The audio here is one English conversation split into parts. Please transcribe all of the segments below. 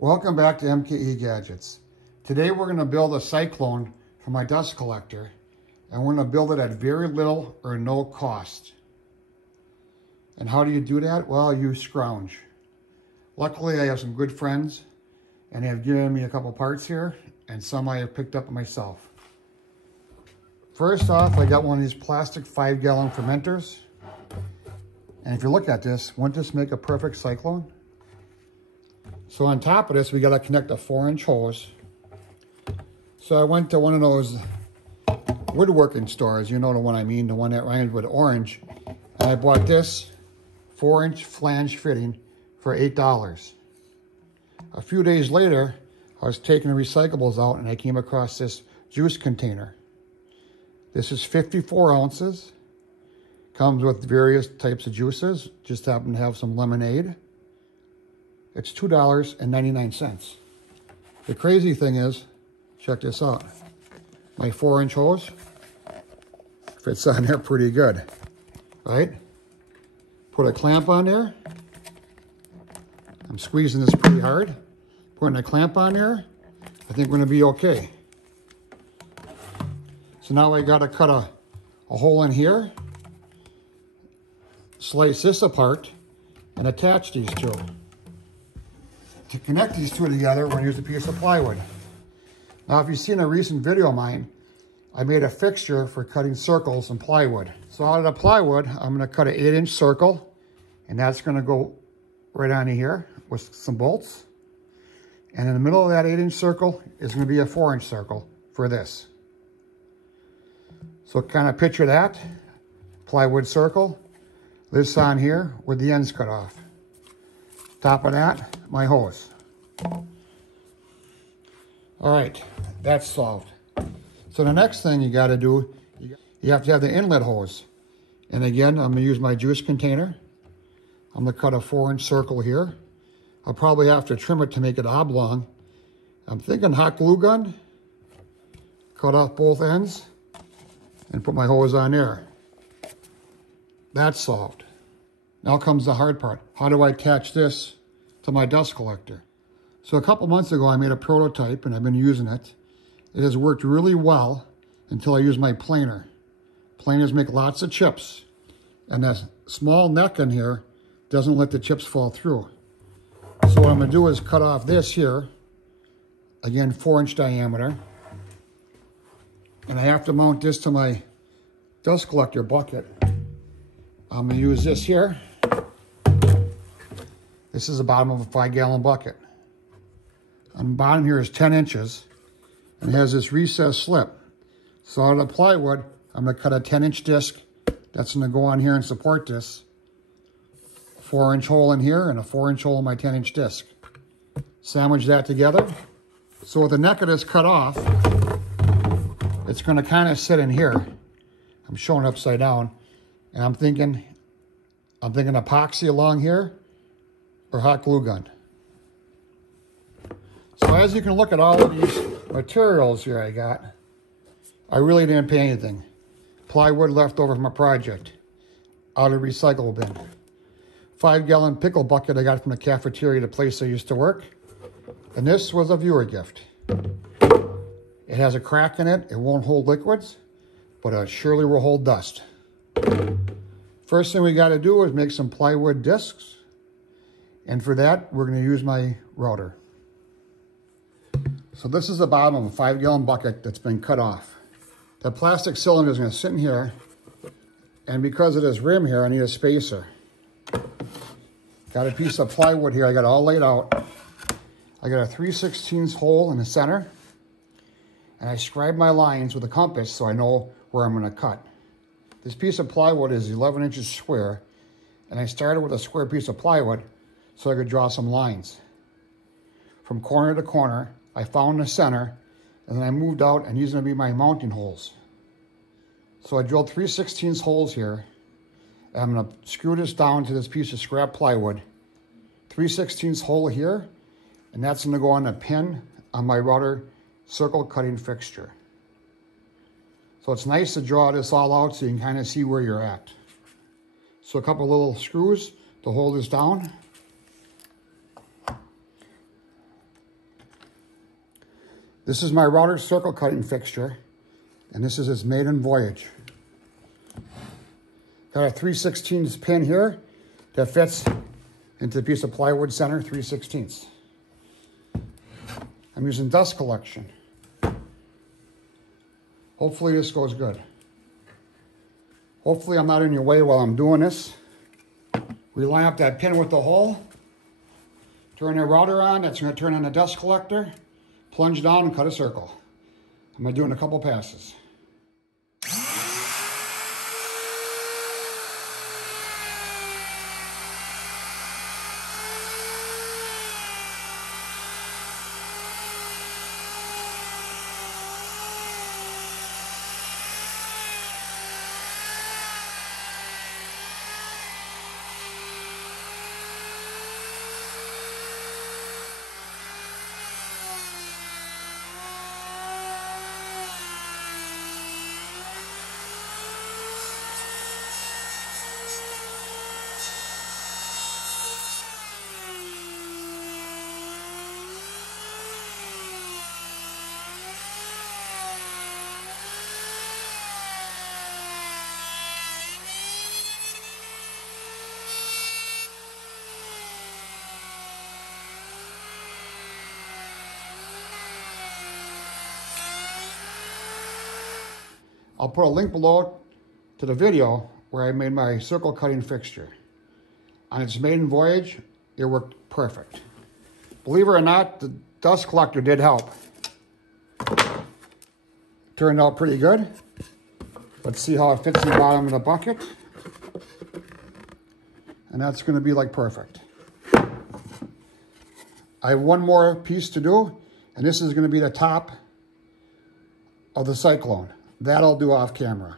Welcome back to MKE Gadgets. Today we're going to build a Cyclone for my dust collector, and we're going to build it at very little or no cost. And how do you do that? Well, you scrounge. Luckily I have some good friends and they have given me a couple parts here, and some I have picked up myself. First off, I got one of these plastic 5-gallon fermenters. And if you look at this, wouldn't this make a perfect Cyclone? So on top of this, we got to connect a 4-inch hose. So I went to one of those woodworking stores, you know the one I mean, the one that rhymes with orange. And I bought this 4-inch flange fitting for $8. A few days later, I was taking the recyclables out and I came across this juice container. This is 54 ounces. Comes with various types of juices. Just happen to have some lemonade. It's $2.99. The crazy thing is, check this out. My 4-inch hose fits on there pretty good, right? Put a clamp on there. I'm squeezing this pretty hard. Putting a clamp on there, I think we're gonna be okay. So now I gotta cut a hole in here, slice this apart, and attach these two. To connect these two together, we're gonna use a piece of plywood. Now, if you've seen a recent video of mine, I made a fixture for cutting circles in plywood. So out of the plywood, I'm gonna cut an 8-inch circle, and that's gonna go right onto here with some bolts. And in the middle of that 8-inch circle is gonna be a 4-inch circle for this. So kind of picture that, plywood circle, this on here with the ends cut off. Top of that, my hose. All right, that's solved. So the next thing you gotta do, you have to have the inlet hose. And again, I'm gonna use my juice container. I'm gonna cut a 4-inch circle here. I'll probably have to trim it to make it oblong. I'm thinking hot glue gun. Cut off both ends and put my hose on there. That's solved. Now comes the hard part. How do I attach this to my dust collector? So a couple months ago, I made a prototype and I've been using it. It has worked really well until I use my planer. Planers make lots of chips, and that small neck in here doesn't let the chips fall through. So what I'm gonna do is cut off this here, again, 4-inch diameter. And I have to mount this to my dust collector bucket. I'm gonna use this here. This is the bottom of a 5-gallon bucket. On the bottom here is 10 inches and it has this recessed slip. So out of the plywood, I'm gonna cut a 10-inch disc that's gonna go on here and support this. 4-inch hole in here and a 4-inch hole in my 10-inch disc. Sandwich that together. So with the neck of this cut off, it's gonna kind of sit in here. I'm showing it upside down. And I'm thinking epoxy along here or hot glue gun. So as you can look at all of these materials here I really didn't pay anything. Plywood left over from a project out of the recycle bin. 5-gallon pickle bucket I got from the cafeteria, the place I used to work. And this was a viewer gift. It has a crack in it. It won't hold liquids, but it surely will hold dust. First thing we got to do is make some plywood discs. And for that, we're going to use my router. So this is the bottom of a 5-gallon bucket that's been cut off. The plastic cylinder is going to sit in here. And because of this rim here, I need a spacer. Got a piece of plywood here. I got it all laid out. I got a 3/16 hole in the center. And I scribe my lines with a compass so I know where I'm going to cut. This piece of plywood is 11 inches square, and I started with a square piece of plywood so I could draw some lines. From corner to corner, I found the center, and then I moved out, and these are going to be my mounting holes. So I drilled 3/16 holes here, and I'm going to screw this down to this piece of scrap plywood. 3/16 hole here, and that's going to go on a pin on my router circle cutting fixture. So it's nice to draw this all out so you can kind of see where you're at. So a couple little screws to hold this down. This is my router circle cutting fixture, and this is its maiden voyage. Got a 3/16 pin here that fits into the piece of plywood center, 3/16. I'm using dust collection. Hopefully this goes good. Hopefully I'm not in your way while I'm doing this. We line up that pin with the hole, turn the router on, that's going to turn on the dust collector, plunge down and cut a circle. I'm going to do it in a couple passes. I'll put a link below to the video where I made my circle cutting fixture. On its maiden voyage, it worked perfect. Believe it or not, the dust collector did help. Turned out pretty good. Let's see how it fits in the bottom of the bucket. And that's going to be like perfect. I have one more piece to do, and this is going to be the top of the Cyclone. That I'll do off camera.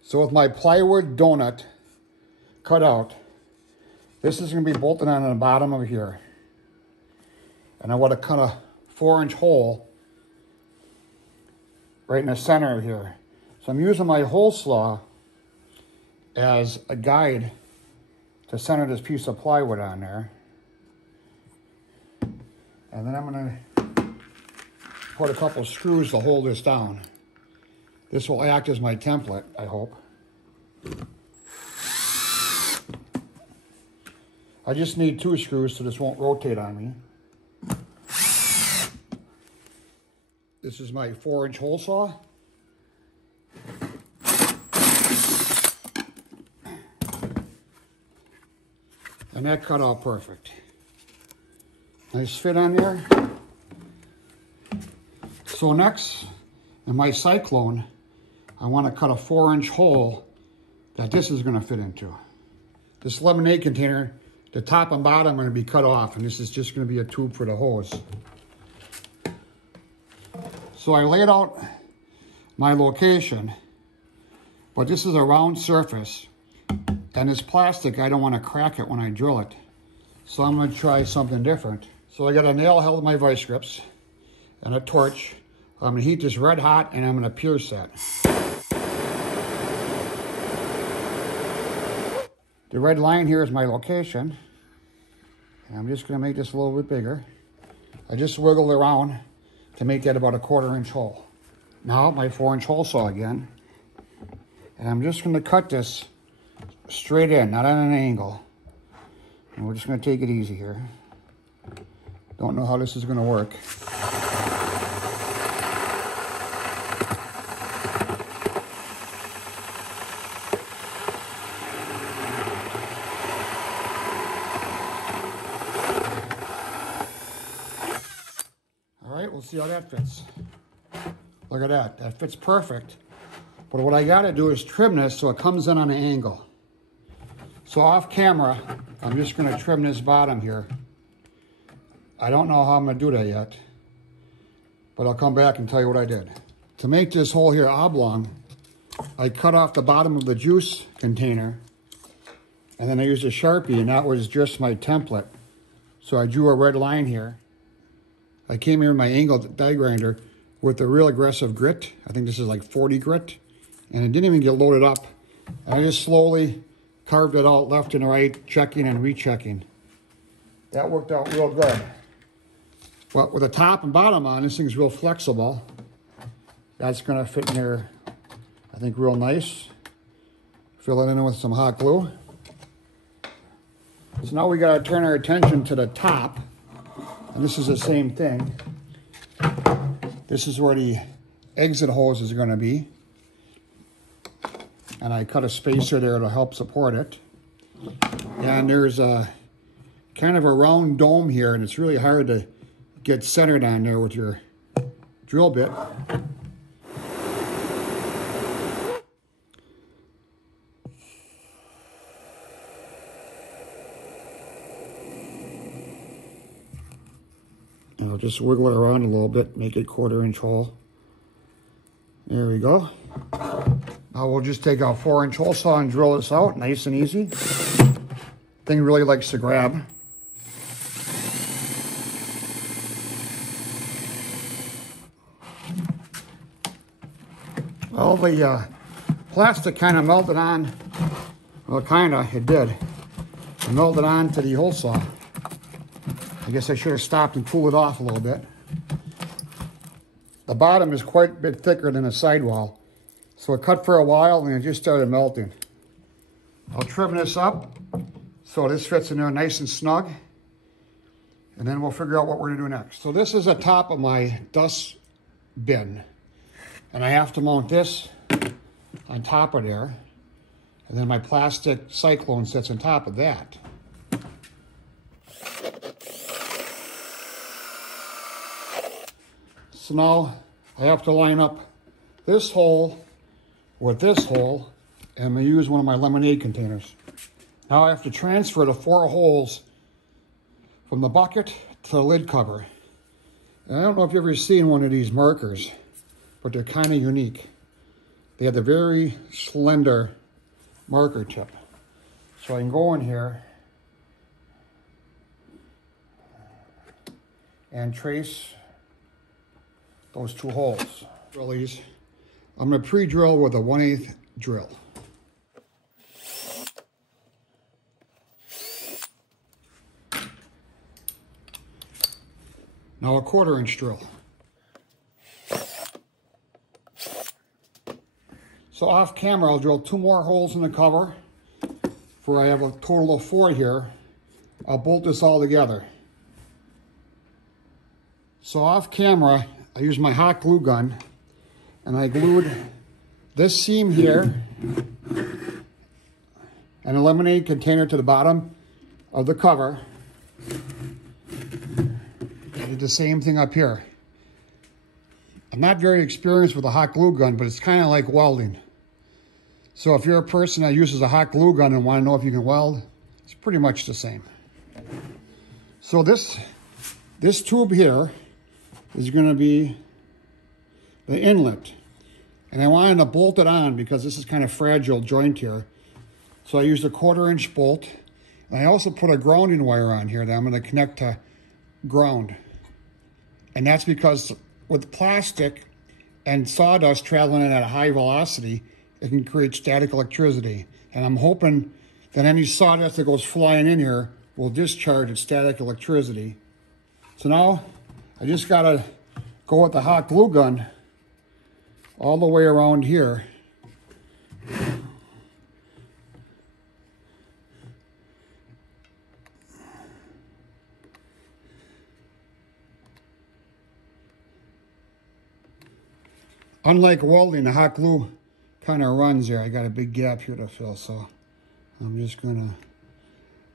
So with my plywood donut cut out, this is going to be bolted on the bottom of here. And I want to cut a 4-inch hole right in the center of here. So I'm using my hole saw as a guide to center this piece of plywood on there. And then I'm going to put a couple screws to hold this down. This will act as my template, I hope. I just need 2 screws so this won't rotate on me. This is my 4-inch hole saw. And that cut out perfect. Nice fit on there. So next, in my Cyclone, I want to cut a 4-inch hole that this is going to fit into. This lemonade container, the top and bottom are going to be cut off, and this is just going to be a tube for the hose. So I laid out my location, but this is a round surface, and this plastic, I don't want to crack it when I drill it. So I'm going to try something different. So I got a nail held in my vice grips and a torch. I'm going to heat this red hot, and I'm going to pierce that. The red line here is my location. And I'm just going to make this a little bit bigger. I just wiggled around to make that about a 1/4-inch hole. Now my 4-inch hole saw again. And I'm just going to cut this straight in, not on an angle. And we're just going to take it easy here. Don't know how this is going to work. We'll see how that fits. Look at that. That fits perfect. But what I got to do is trim this so it comes in on an angle. So off camera, I'm just going to trim this bottom here. I don't know how I'm going to do that yet, but I'll come back and tell you what I did. To make this hole here oblong, I cut off the bottom of the juice container, and then I used a Sharpie, and that was just my template. So I drew a red line here. I came here with my angle die grinder with a real aggressive grit. I think this is like 40 grit. And it didn't even get loaded up. And I just slowly carved it out left and right, checking and rechecking. That worked out real good. But with the top and bottom on, this thing's real flexible. That's gonna fit in there, I think, real nice. Fill it in with some hot glue. So now we gotta turn our attention to the top. And this is the same thing. This is where the exit hose is gonna be. And I cut a spacer there to help support it. And there's a kind of a round dome here, and it's really hard to get centered on there with your drill bit. And I'll just wiggle it around a little bit, make it 1/4-inch hole. There we go. Now we'll just take a 4-inch hole saw and drill this out, nice and easy. Thing really likes to grab. Well, the plastic kind of melted on. Well, it did. It melted on to the hole saw. I guess I should have stopped and cooled it off a little bit. The bottom is quite a bit thicker than the sidewall. So it cut for a while and it just started melting. I'll trim this up so this fits in there nice and snug. And then we'll figure out what we're gonna do next. So this is the top of my dust bin. And I have to mount this on top of there. And then my plastic Cyclone sits on top of that. So now I have to line up this hole with this hole, and I'm gonna use one of my lemonade containers. Now I have to transfer the 4 holes from the bucket to the lid cover. And I don't know if you've ever seen one of these markers, but they're kind of unique. They have the very slender marker tip. So I can go in here and trace those 2 holes. Drill these. I'm going to pre-drill with a 1/8 drill. Now a 1/4-inch drill. So off camera, I'll drill 2 more holes in the cover, where I have a total of 4 here. I'll bolt this all together. So off camera, I use my hot glue gun, and I glued this seam here and a lemonade container to the bottom of the cover. I did the same thing up here. I'm not very experienced with a hot glue gun, but it's kind of like welding. So if you're a person that uses a hot glue gun and want to know if you can weld, it's pretty much the same. So this tube here is going to be the inlet. And I wanted to bolt it on because this is kind of fragile joint here. So I used a 1/4-inch bolt. And I also put a grounding wire on here that I'm going to connect to ground. And that's because with plastic and sawdust traveling at a high velocity, it can create static electricity. And I'm hoping that any sawdust that goes flying in here will discharge its static electricity. So now I just gotta go with the hot glue gun all the way around here. Unlike welding, the hot glue kind of runs there. I got a big gap here to fill, so I'm just gonna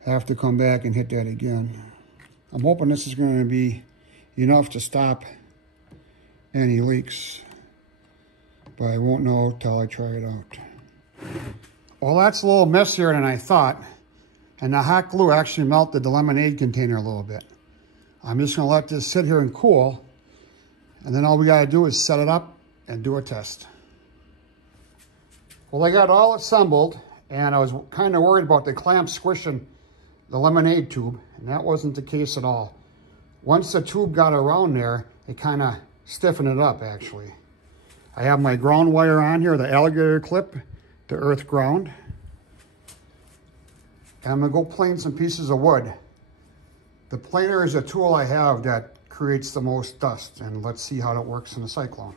have to come back and hit that again. I'm hoping this is gonna be enough to stop any leaks, but I won't know till I try it out. Well, that's a little messier than I thought, and the hot glue actually melted the lemonade container a little bit. I'm just gonna let this sit here and cool, and then all we gotta do is set it up and do a test. Well, I got all assembled, and I was kind of worried about the clamp squishing the lemonade tube, and that wasn't the case at all. Once the tube got around there, it kind of stiffened it up, actually. I have my ground wire on here, the alligator clip to earth ground. And I'm gonna go plane some pieces of wood. The planer is a tool I have that creates the most dust. And let's see how it works in the Cyclone.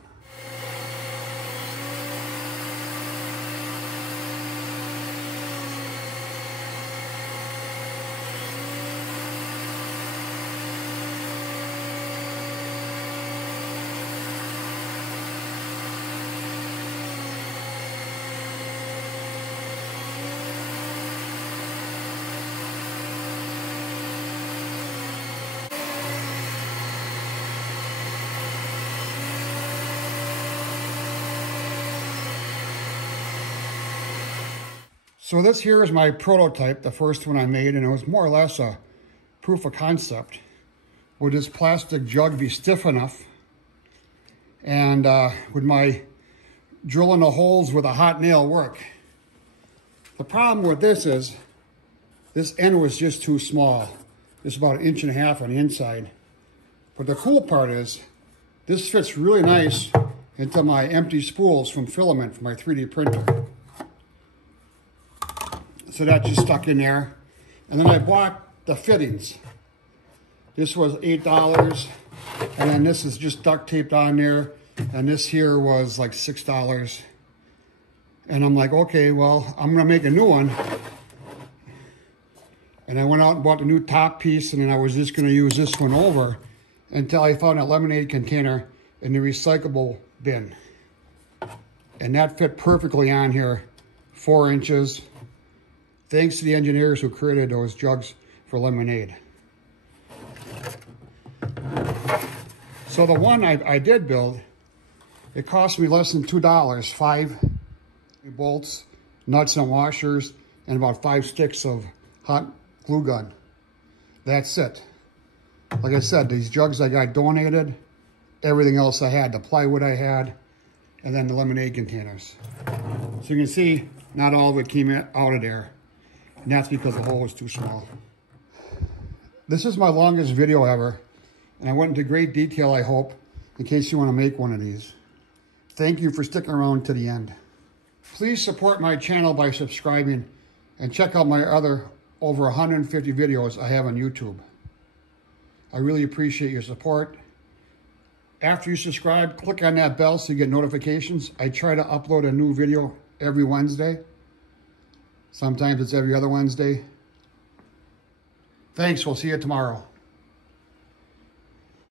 So this here is my prototype, the first one I made, and it was more or less a proof of concept. Would this plastic jug be stiff enough? And would my drilling the holes with a hot nail work? The problem with this is, this end was just too small. It's about 1.5 inches on the inside. But the cool part is, this fits really nice into my empty spools from filament for my 3D printer. So that just stuck in there. And then I bought the fittings. This was $8. And then this is just duct taped on there. And this here was like $6. And I'm like, okay, well, I'm gonna make a new one. And I went out and bought the new top piece, and then I was just gonna use this one over until I found a lemonade container in the recyclable bin. And that fit perfectly on here, 4 inches. Thanks to the engineers who created those jugs for lemonade. So the one I did build, it cost me less than $2. 5 bolts, nuts and washers, and about 5 sticks of hot glue gun. That's it. Like I said, these jugs I got donated, everything else I had, the plywood I had, and then the lemonade containers. So you can see, not all of it came out of there. And that's because the hole was too small. This is my longest video ever, and I went into great detail, I hope, in case you want to make one of these. Thank you for sticking around to the end. Please support my channel by subscribing, and check out my other over 150 videos I have on YouTube. I really appreciate your support. After you subscribe, click on that bell so you get notifications. I try to upload a new video every Wednesday. Sometimes it's every other Wednesday. Thanks, we'll see you tomorrow.